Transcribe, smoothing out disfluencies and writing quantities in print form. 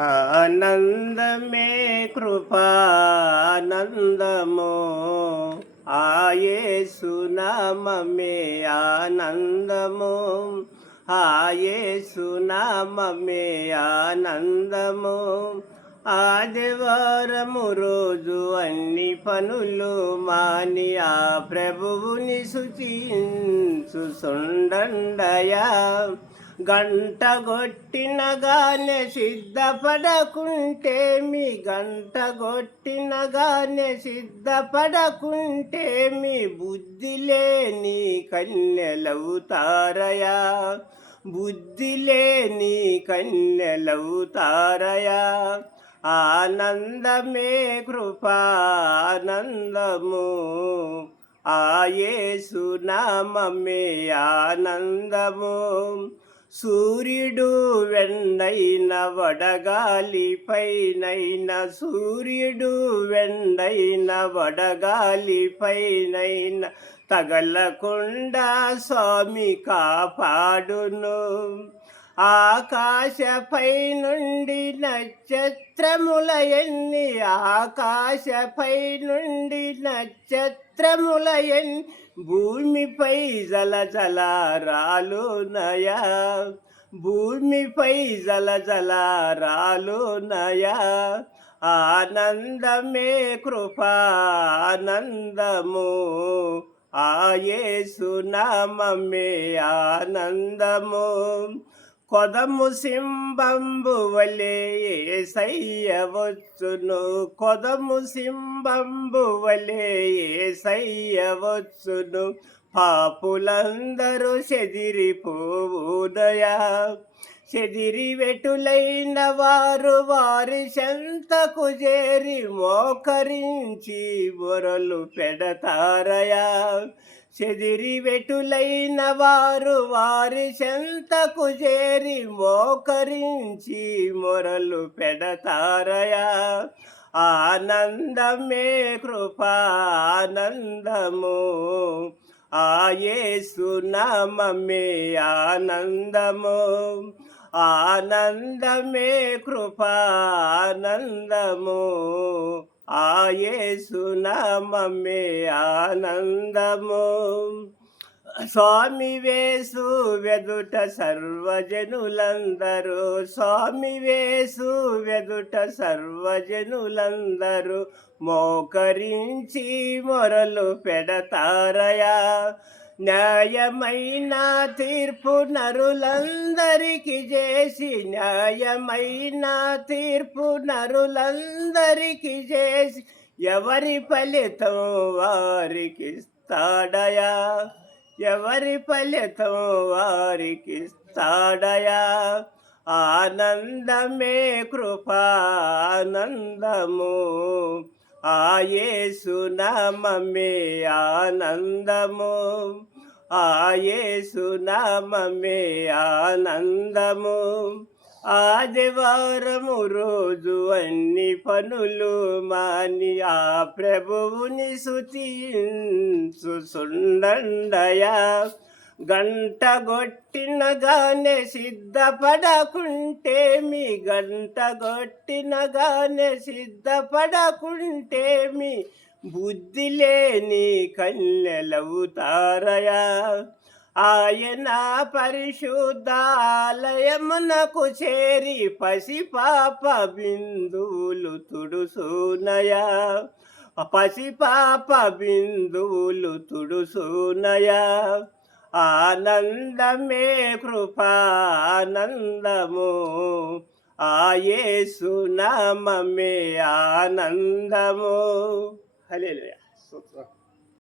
ఆనందమే కృపానందము ఆ యేసు నామమే ఆనందము ఆ యేసు నామమే ఆనందము ఆదివారము రోజు అన్ని పనులు మాని ఆ ప్రభువుని స్తుతించు సుండండయా గంట కొట్టినగానే సిద్ధపడకుంటే మీ గంట కొట్టినగానే సిద్ధపడకుంటే మీ బుద్ధి లేని కన్యలవుతారయా బుద్ధి లేని కన్యలవుతారయా ఆనందమే కృపానందము ఆ యేసు నామమే ఆనందము సూర్యుడు వెండైన వడగాలిపైనైన సూర్యుడు వెండైన వడగాలిపైనైన తగలకుండా స్వామి కాపాడును ఆకాశపై నుండి నక్షత్రముల ఎన్ని ఆకాశపై నుండి నక్షత్రముల ఎన్ని భూమిపై జల రాలునయా భూమిపై జల రాలునయా ఆనందమే కృపానందము ఆ యేసు నామమే ఆనందము కొదము సింబంబు వలె యేసయ్య వచ్చును కొదము సింబంబు వలె యేసయ్య వచ్చును పాపులందరూ చెదిరిపోవుదయా చెదిరి వెటులైన వారు వారి చెంతకు చేరి మోకరించి బొరలు పెడతారయా చెదిరి వెటులైన వారు వారి చెంతకు చేరి మోకరించి మొరలు పెడతారయా ఆనందమే కృపానందము ఆ యేసు నామమే ఆనందము ఆనందమే కృపానందము ఆ యేసు నామమే ఆనందము స్వామి వేసు వెదుట సర్వజనులందరూ స్వామి వేసు వెదుట సర్వజనులందరూ మోకరించి మొరలు పెడతారయా న్యాయమైన తీర్పు నరులందరికి చేసి న్యాయమైన తీర్పు నరులందరికి చేసి ఎవరి ఫలితం వారికి ఇస్తాడయా ఎవరి ఫలితం వారికి ఇస్తాడయా ఆనందమే కృపానందము ఆ యేసు నామమే ఆనందము ఆ యేసు నామమే ఆనందము ఆదివారము రోజు అన్ని పనులు మాని ఆ ప్రభువుని స్తుతించు సుండండయా గంట కొట్టినగానే సిద్ధపడకుంటే మీ గంట కొట్టినగానే సిద్ధపడకుంటే మీ బుద్ధి లేని కన్యలవుతారయా ఆయన పరిశుద్ధాలయమునకు చేరి పసిపాప బిందువులు తుడుసునయా పసిపాప బిందువులు తుడుసునయా ఆనందమే కృపానందము ఆ యేసు నామమే ఆనందము హల్లెలూయా.